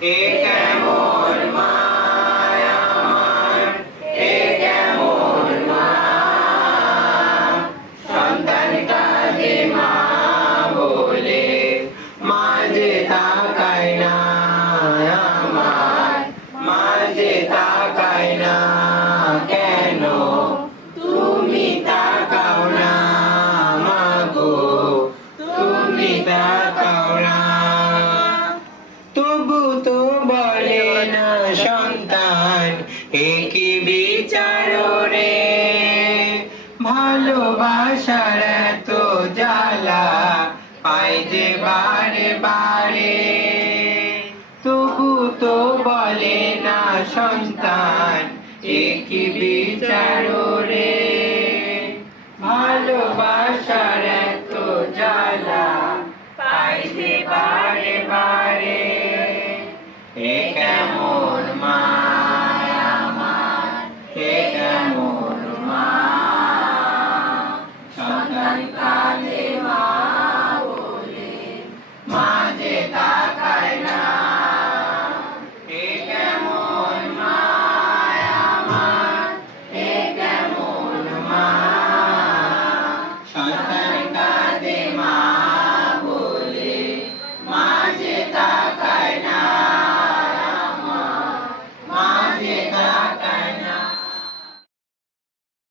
Eita! বলে না সন্তান একই বিচার রে ভালোবাসার এত জ্বালা পাই যে বারে বারে। তবু তো বলে না সন্তান একই বিচার রে ভালোবাসার এত জ্বালা পাই যে বারে বারে। Venga.